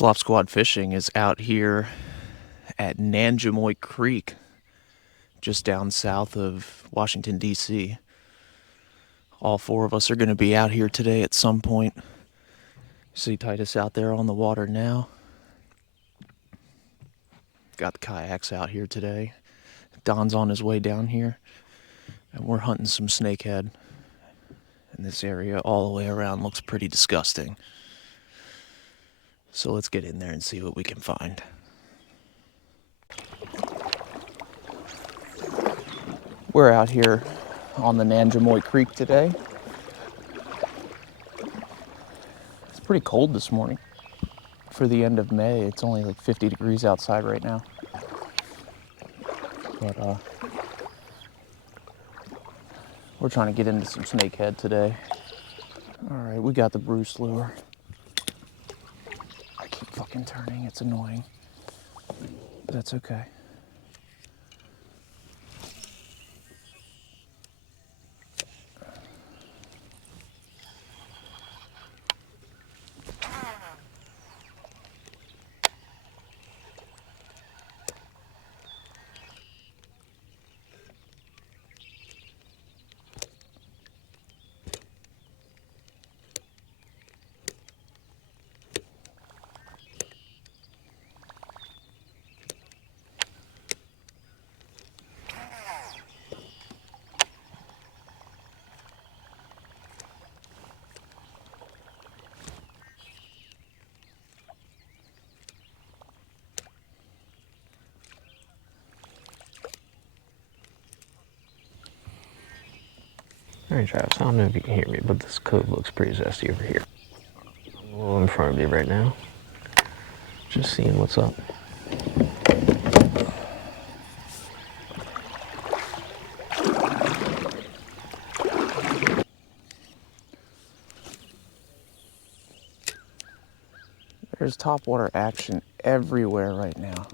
Slop Squad Fishing is out here at Nanjamoy Creek, just down south of Washington, D.C. All four of us are going to be out here today at some point. See Titus out there on the water now. Got the kayaks out here today. Don's on his way down here, and we're hunting some snakehead. And this area all the way around looks pretty disgusting. So let's get in there and see what we can find. We're out here on the Nanjamoy Creek today. It's pretty cold this morning. For the end of May, it's only like 50 degrees outside right now. But we're trying to get into some snakehead today. All right, we got the Bruce lure. I keep fucking turning, it's annoying. But that's okay. Alright, Travis, I don't know if you can hear me, but this cove looks pretty zesty over here. I'm a little in front of you right now. Just seeing what's up. There's topwater action everywhere right now.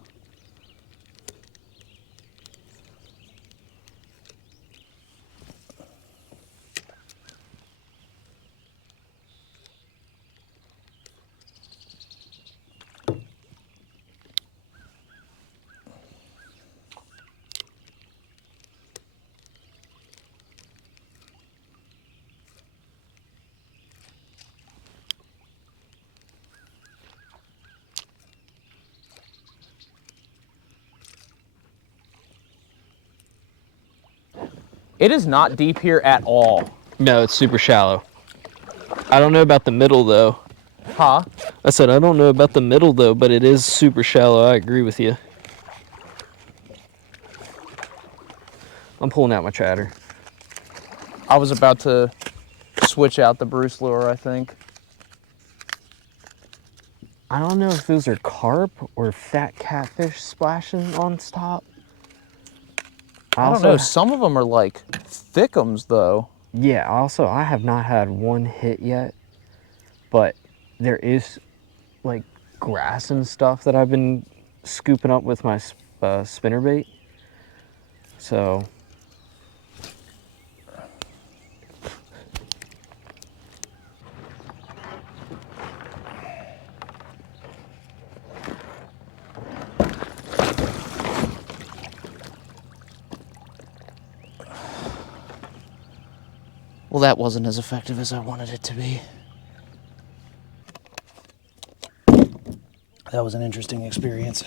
It is not deep here at all. No, it's super shallow. I don't know about the middle, though. Huh? I said I don't know about the middle, though, but it is super shallow. I agree with you. I'm pulling out my chatter. I was about to switch out the Bruce lure, I think. I don't know if those are carp or fat catfish splashing on top. I don't know. Some of them are like thickums, though. Yeah, also, I have not had one hit yet, but there is like grass and stuff that I've been scooping up with my spinnerbait. So, Well, that wasn't as effective as I wanted it to be. That was an interesting experience.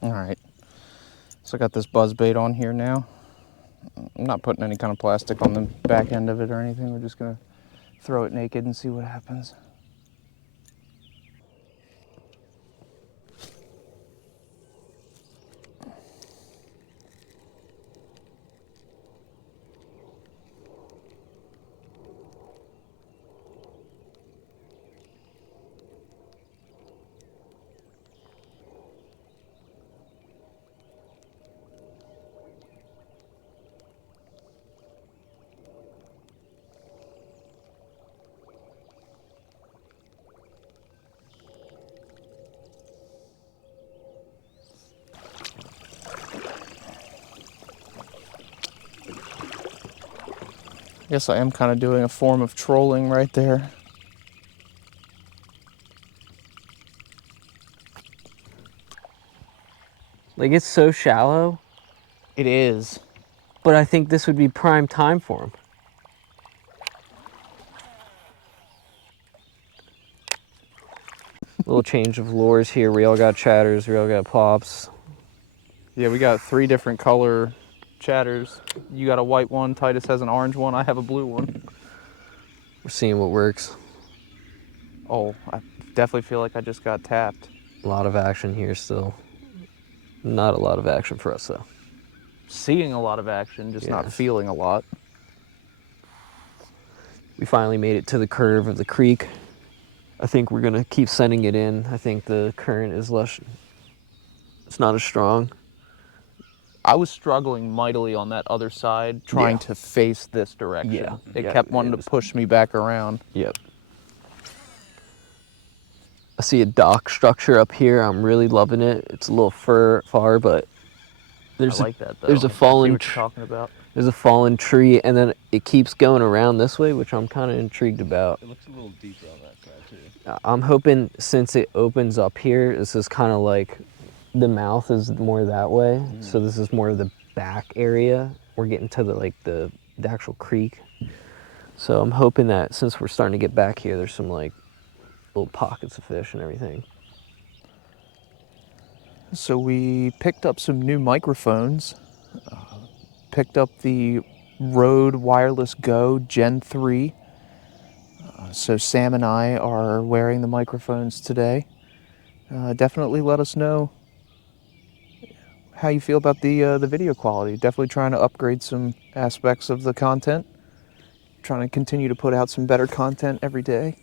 All right, so I got this buzz bait on here now. I'm not putting any kind of plastic on the back end of it or anything. We're just gonna throw it naked and see what happens. guess I am kind of doing a form of trolling right there. Like, it's so shallow, It is. but I think this would be prime time for them. Little change of lures here. We all got chatters, we all got plops. Yeah, we got 3 different color chatters. You got a white one, Titus has an orange one, I have a blue one. We're seeing what works. Oh, I definitely feel like I just got tapped. A lot of action here still. Not a lot of action for us though. Seeing a lot of action, just not Yes. feeling a lot. We finally made it to the curve of the creek. I think we're gonna keep sending it in. I think the current is less, it's not as strong. I was struggling mightily on that other side, trying to face this direction. Yeah. It Yeah, kept wanting to push me back around. Yep. I see a dock structure up here. I'm really loving it. It's a little far, but there's I like that though. there's a I see fallen what you're talking about. there's a fallen tree, and then it keeps going around this way, which I'm kind of intrigued about. It looks a little deeper on that side too. I'm hoping since it opens up here, this is kind of like the mouth is more that way, so this is more of the back area. We're getting to the actual creek, so I'm hoping that since we're starting to get back here, there's some like little pockets of fish and everything. So we picked up some new microphones. Picked up the Rode Wireless Go Gen 3. So Sam and I are wearing the microphones today. Definitely let us know how you feel about the video quality. Definitely trying to upgrade some aspects of the content. Trying to continue to put out some better content every day.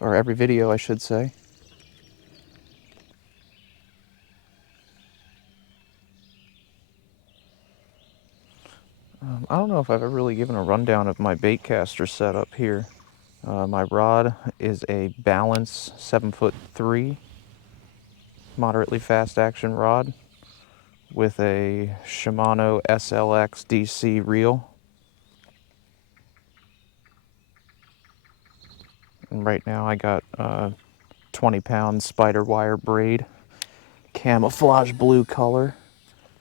Or every video, I should say. I don't know if I've ever really given a rundown of my baitcaster setup here. My rod is a Balance 7'3", moderately fast action rod with a Shimano SLX DC reel. And right now I got a 20-pound spider wire braid, camouflage blue color,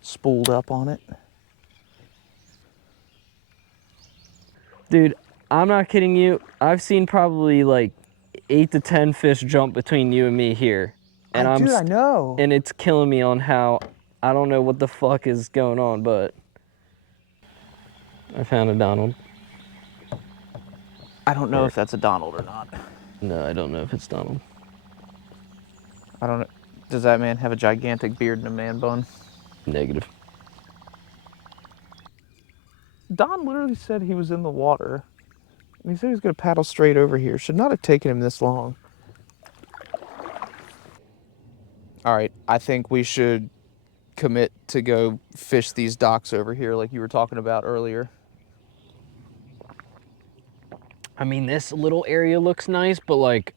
spooled up on it. Dude, I'm not kidding you. I've seen probably like 8 to 10 fish jump between you and me here. And I know. And it's killing me on how I don't know what the fuck is going on, but I found a Donald. I don't know if that's a Donald or not. No, I don't know if it's Donald. I don't know. Does that man have a gigantic beard and a man bun? Negative. Don literally said he was in the water. And he said he was going to paddle straight over here. Should not have taken him this long. All right, I think we should commit to go fish these docks over here like you were talking about earlier. I mean, this little area looks nice, but like,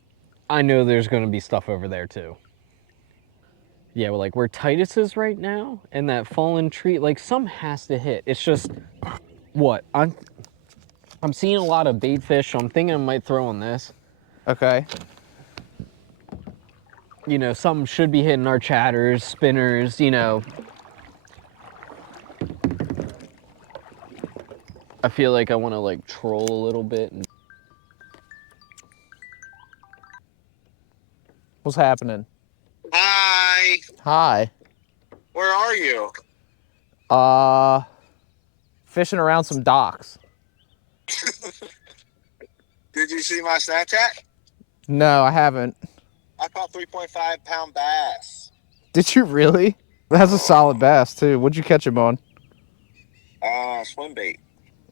I know there's gonna be stuff over there too. Yeah, well, like where Titus is right now, and that fallen tree, like some has to hit. It's just, what? I'm seeing a lot of bait fish, so I'm thinking I might throw on this. Okay. You know, something should be hitting our chatters, spinners, you know. I feel like I want to like troll a little bit. What's happening? Hi, Hi. where are you? Fishing around some docks. Did you see my Snapchat? No, I haven't. I caught 3.5-pound bass. Did you really? That's a solid bass too. What'd you catch him on? Swim bait.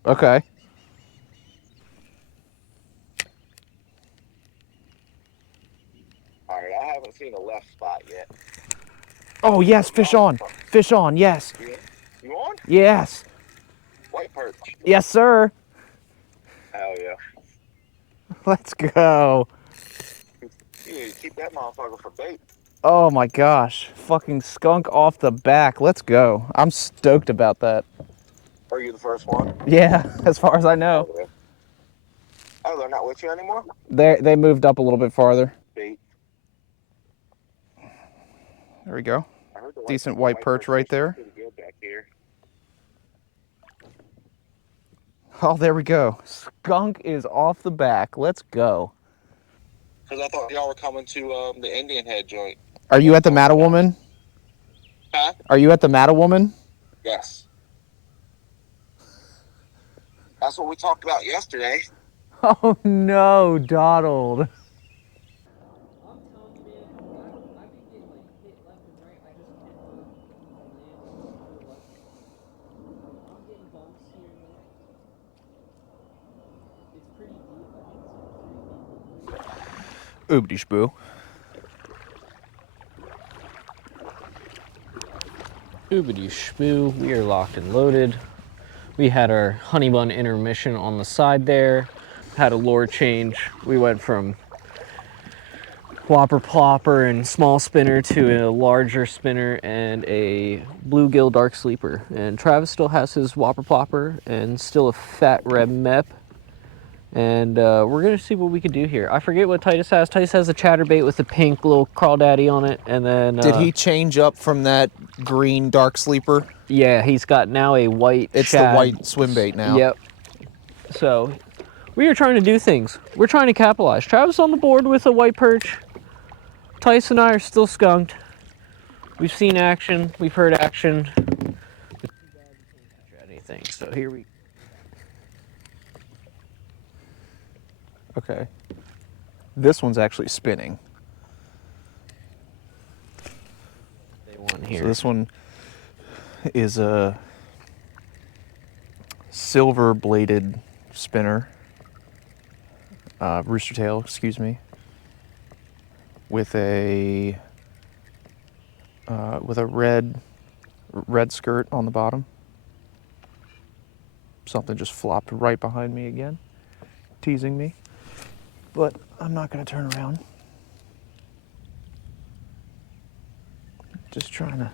Okay. All right, I haven't seen a left spot yet. Oh yes, fish on. Fish on, yes. You on? Yes. White perch. Yes, sir. Hell yeah. Let's go. You need to keep that motherfucker for bait. Oh my gosh. Fucking skunk off the back. Let's go. I'm stoked about that. Are you the first one? Yeah, as far as I know. Oh, yeah. Oh, they're not with you anymore? They moved up a little bit farther. Bait. There we go. I heard Decent the white perch right fishing there. pretty good back here. Oh, there we go. Skunk is off the back. Let's go. Because I thought y'all were coming to the Indian Head joint. Are you at the Mattawoman? Huh? Are you at the Mattawoman? Yes. That's what we talked about yesterday. Oh no, Donald. I'm telling you, man, I've been getting like hit left and right. I just can't move from land to the left. I'm getting bumps here and there. It's pretty deep. I think it's like 3 feet. Oobity spoo. Oobity shpoo, we are locked and loaded. We had our honey bun intermission on the side there. Had a lure change. We went from whopper plopper and small spinner to a larger spinner and a bluegill dark sleeper. And Travis still has his whopper plopper and still a fat red mep. And we're gonna see what we can do here. I forget what Titus has. Titus has a chatterbait with a pink little crawdaddy on it, and then Did he change up from that green dark sleeper? yeah, he's got now a white. It's shad. the white swim bait now. Yep. So we are trying to do things. We're trying to capitalize. Travis on the board with a white perch. Titus and I are still skunked. We've seen action. We've heard action. Anything. So here we. Okay. This one's actually spinning. One here. So this one is a silver bladed spinner, rooster tail, excuse me, with a red skirt on the bottom. Something just flopped right behind me again, teasing me. But I'm not gonna turn around. Just trying to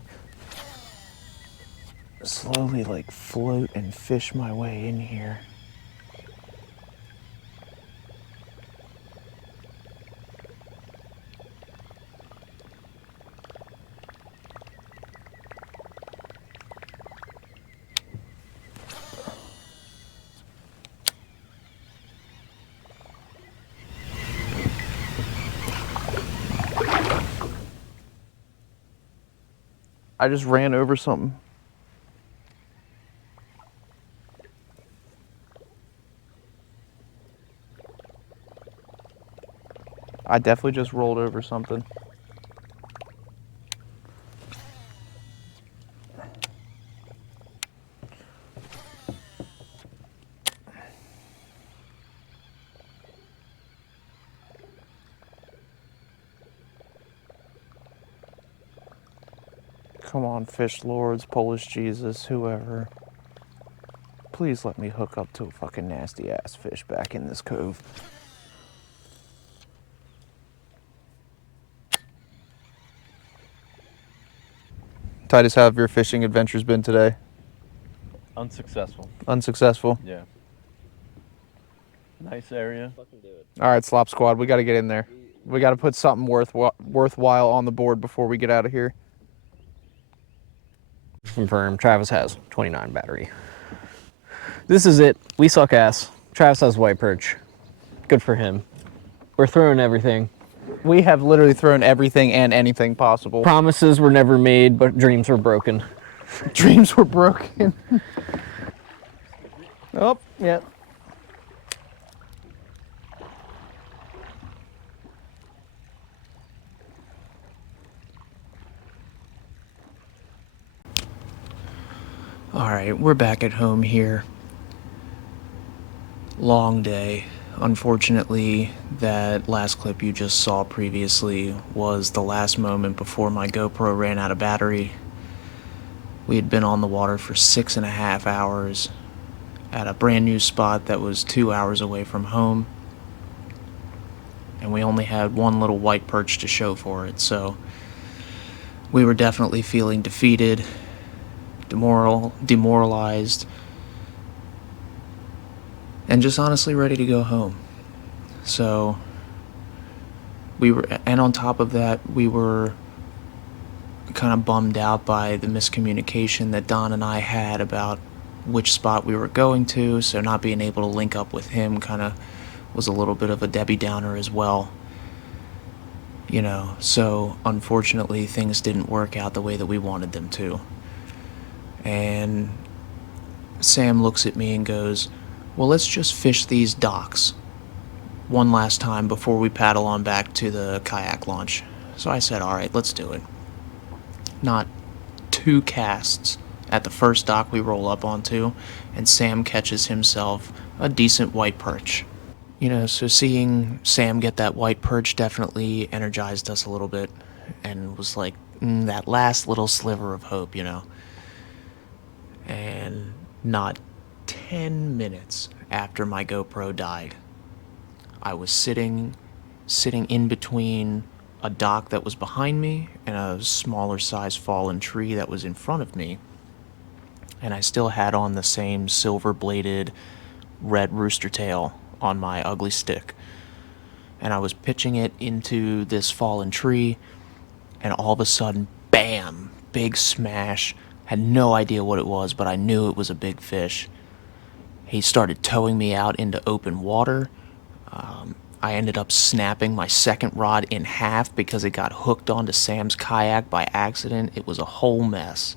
slowly like float and fish my way in here. I just ran over something. I definitely just rolled over something. Come on, fish lords, Polish Jesus, whoever. Please let me hook up to a fucking nasty ass fish back in this cove. Titus, how have your fishing adventures been today? Unsuccessful. Unsuccessful? Yeah. Nice area. All right, Slop Squad, we got to get in there. We got to put something worthwhile on the board before we get out of here. Confirmed. Travis has 29 battery. This is it. We suck ass. Travis has white perch. Good for him. We're throwing everything. We have literally thrown everything and anything possible. Promises were never made, but dreams were broken. Dreams were broken. Oh, yeah. All right, we're back at home here. Long day. Unfortunately, that last clip you just saw previously was the last moment before my GoPro ran out of battery. We had been on the water for 6.5 hours at a brand new spot that was 2 hours away from home. And we only had one little white perch to show for it, so we were definitely feeling defeated, demoralized, and just honestly ready to go home. So we were, and on top of that, we were kind of bummed out by the miscommunication that Don and I had about which spot we were going to, so not being able to link up with him kind of was a little bit of a Debbie Downer as well. You know, so unfortunately things didn't work out the way that we wanted them to. And Sam looks at me and goes, well, let's just fish these docks one last time before we paddle on back to the kayak launch. So I said, all right, let's do it. Not 2 casts at the first dock we roll up onto, and Sam catches himself a decent white perch. You know, so seeing Sam get that white perch definitely energized us a little bit and was like that last little sliver of hope, you know. And not 10 minutes after my GoPro died, I was sitting in between a dock that was behind me and a smaller size fallen tree that was in front of me. And I still had on the same silver bladed red rooster tail on my ugly stick. And I was pitching it into this fallen tree, and all of a sudden, bam, big smash. Had no idea what it was, but I knew it was a big fish. He started towing me out into open water. I ended up snapping my second rod in half because it got hooked onto Sam's kayak by accident. It was a whole mess.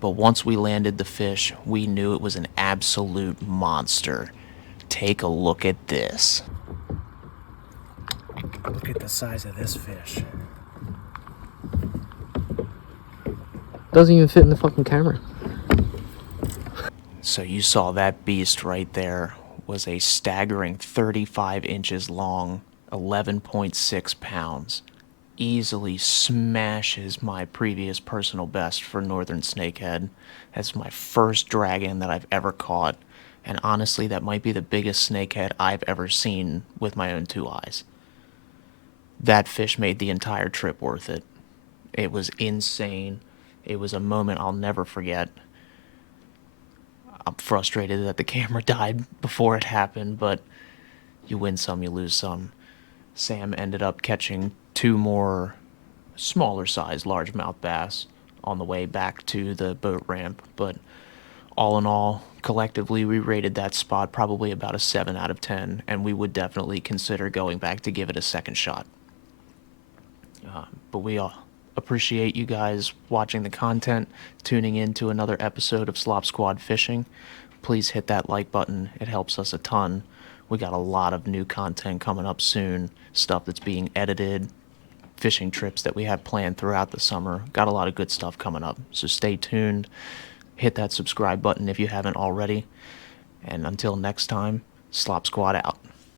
But once we landed the fish, we knew it was an absolute monster. Take a look at this. Look at the size of this fish. Doesn't even fit in the fucking camera. So you saw that beast right there was a staggering 35 inches long, 11.6 pounds. Easily smashes my previous personal best for northern snakehead. That's my first dragon that I've ever caught. And honestly, that might be the biggest snakehead I've ever seen with my own 2 eyes. That fish made the entire trip worth it. It was insane. It was a moment I'll never forget. I'm frustrated that the camera died before it happened, but you win some, you lose some. Sam ended up catching 2 more smaller size largemouth bass on the way back to the boat ramp, but all in all, collectively, we rated that spot probably about a 7 out of 10, and we would definitely consider going back to give it a second shot. But we all appreciate you guys watching the content, tuning in to another episode of Slop Squad Fishing. Please hit that like button. It helps us a ton. We got a lot of new content coming up soon, stuff that's being edited, fishing trips that we have planned throughout the summer. Got a lot of good stuff coming up. So stay tuned. Hit that subscribe button if you haven't already. And until next time, Slop Squad out.